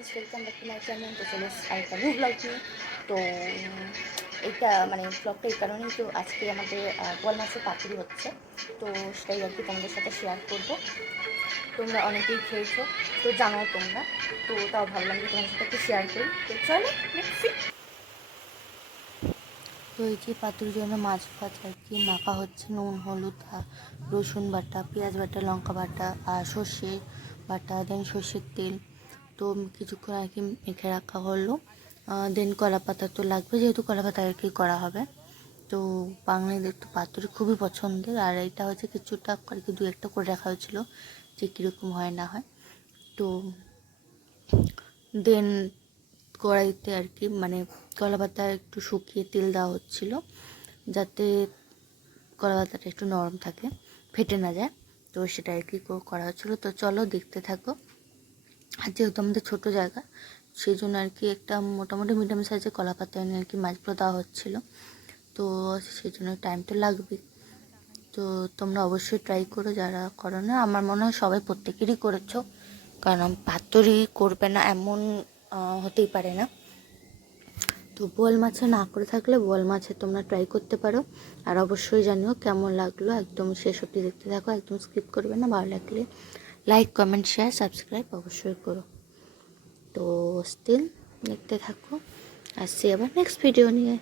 Guys, welcome back to my channel. তো চলে এসেছি আরেকটা নিউ ব্লগ নিয়ে। তো এইটা মানে ব্লগটা এই কারণেই, তো আজকে আমাদের বোয়াল মাছের পাতুরি হচ্ছে, তো সেটাই আর কি তোমাদের সাথে শেয়ার করব। তোমরা অনেকেই খেয়েছো, তো জানো তোমরা, তো তাও ভাবলাম যে তোমাদের সাথে একটু শেয়ার করি। তো চলো লেটস সি। তো এই যে পাতুরির জন্য মাছ ফাছ আর কি মাখা হচ্ছে, নুন হলুদ রসুন বাটা, পেঁয়াজ বাটা, লঙ্কা বাটা আর সর্ষে বাটা, দেন সর্ষের তেল। তো কিছুক্ষণ আর কি মেখে রাখা হলো। দেন কলা পাতা তো লাগবে, যেহেতু কলা পাতা আর কি করা হবে। তো বাঙালিদের তো পাতুরি খুবই পছন্দের, আর এটা হচ্ছে কিছুটা আর কি দু একটা করে রাখা হয়েছিল যে কীরকম হয় না হয়। তো দেন কড়াইতে আর কি মানে কলা পাতা একটু শুকিয়ে তেল দেওয়া হচ্ছিলো, যাতে কলা পাতাটা একটু নরম থাকে, ফেটে না যায়। তো সেটা আর কি করা হচ্ছিলো। তো চলো দেখতে থাকো। আর যেহেতু আমাদের ছোটো জায়গা, সেই জন্য আর কি একটা মোটামুটি মিডিয়াম সাইজের কলা পাতা এনে আর কি মাছগুলো দেওয়া হচ্ছিলো। তো সেই জন্য টাইম তো লাগবে। তো তোমরা অবশ্যই ট্রাই করো, যারা করো না। আমার মনে হয় সবাই প্রত্যেকেরই করেছো, কারণ পাতুরি করবে না এমন হতেই পারে না। তো বোয়াল মাছে না করে থাকলে বোয়াল মাছে তোমরা ট্রাই করতে পারো। আর অবশ্যই জানিও কেমন লাগলো, একদম শেষ অবধি দেখতে থাকো, একদম স্কিপ করবে না। ভালো লাগলে লাইক কমেন্ট শেয়ার সাবস্ক্রাইব অবশ্যই করো। তো স্টিল দেখতে থাকো, আসছি আবার নেক্সট ভিডিও নিয়ে।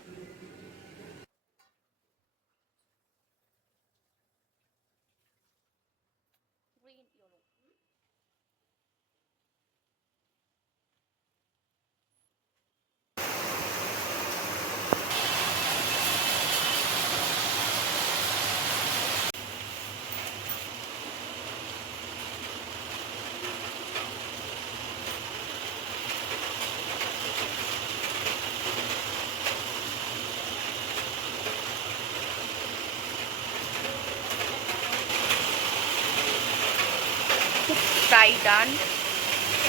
প্রায় ডান,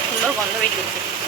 সুন্দর গন্ধ বেরিয়েছে।